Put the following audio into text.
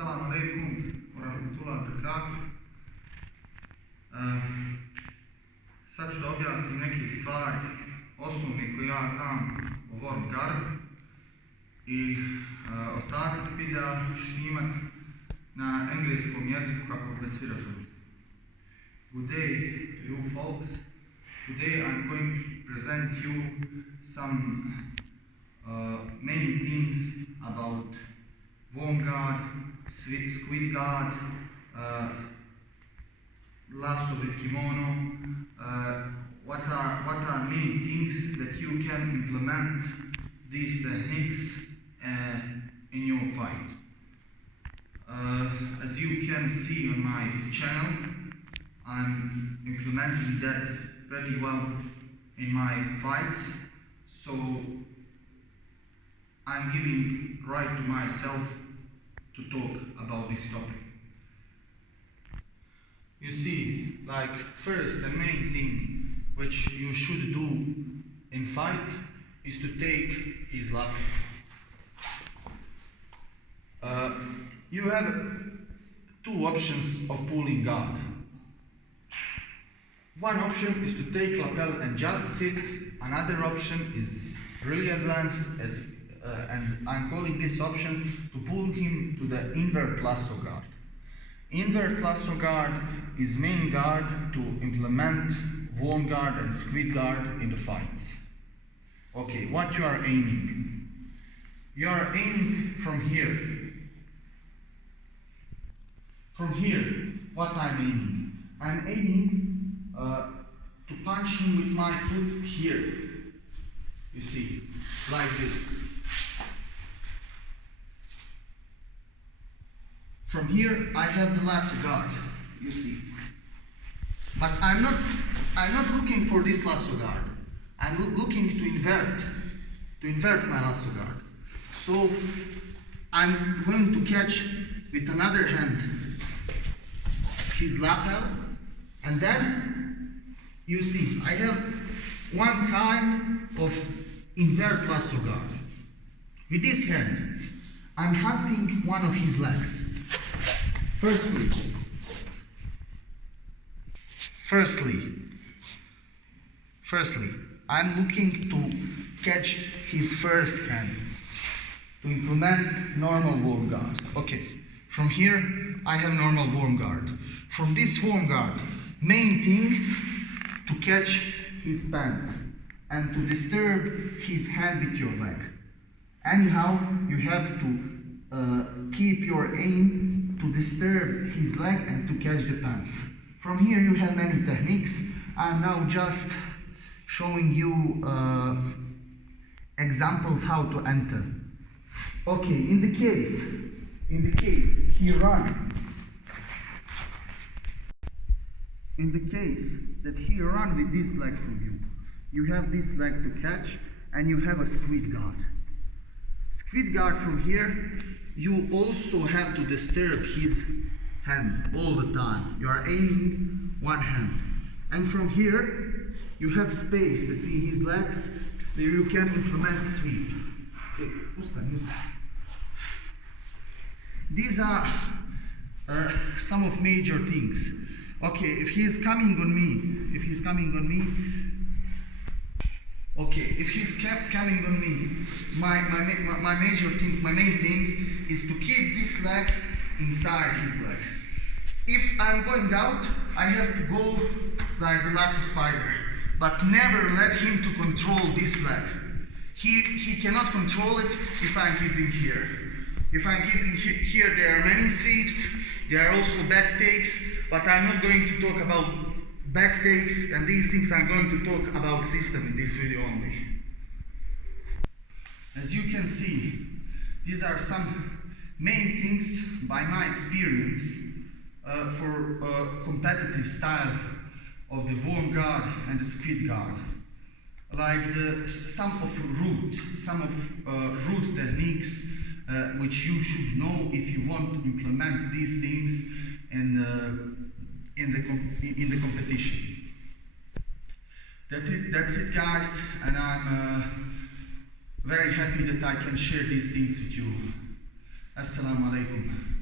Assalamu alaikum wa rahmatullahi wa barakatuh. Sad ću da objasnim neke stvari osnovne koje ja znam o ovom gardu i ostatak videa ću snimat na engleskom jeziku kako ga svi razumiju. Good day to you folks. Today I'm going to present you some main things about worm guard, squid guard, lasso with kimono, what are main things that you can implement these techniques in your fight. As you can see on my channel, I'm implementing that pretty well in my fights, so I'm giving right to myself to talk about this topic. You see, like first, the main thing which you should do in fight is to take his lapel. You have two options of pulling guard. One option is to take lapel and just sit. Another option is really advanced, and I'm calling this option to pull him to the invert lasso guard. Invert lasso guard is main guard to implement worm guard and squid guard in the fights. Okay, what you are aiming? You are aiming from here. From here, what I'm aiming? I'm aiming to punch him with my foot here. You see, like this. From here, I have the lasso guard, you see. But I'm not looking for this lasso guard. I'm looking to invert my lasso guard. So I'm going to catch with another hand his lapel, and then you see I have one kind of invert lasso guard. With this hand, I'm hunting one of his legs. Firstly, I'm looking to catch his first hand to implement normal worm guard. Okay, from here I have normal worm guard. From this worm guard, main thing to catch his pants and to disturb his hand with your leg. Anyhow, you have to keep your aim to disturb his leg and to catch the pants. From here you have many techniques. I'm now just showing you examples how to enter. Okay, in the case he run. In the case that he run with this leg from you, you have this leg to catch and you have a squid guard. Squid guard from here, you also have to disturb his hand all the time. You are aiming one hand. And from here, you have space between his legs where you can implement sweep. Okay, these are some of major things. Okay, if he is coming on me, my major things, my main thing is to keep this leg inside his leg. If I'm going out, I have to go like the lasso spider, but never let him to control this leg. He cannot control it if I'm keeping here. If I'm keeping here, there are many sweeps, there are also back takes, but I'm not going to talk about back takes and these things. I'm going to talk about system in this video only. As you can see, these are some main things by my experience for a competitive style of the worm guard and the squid guard. Like some of root techniques which you should know if you want to implement these things in the competition. That's it, guys, and I'm very happy that I can share these things with you. Assalamu alaikum.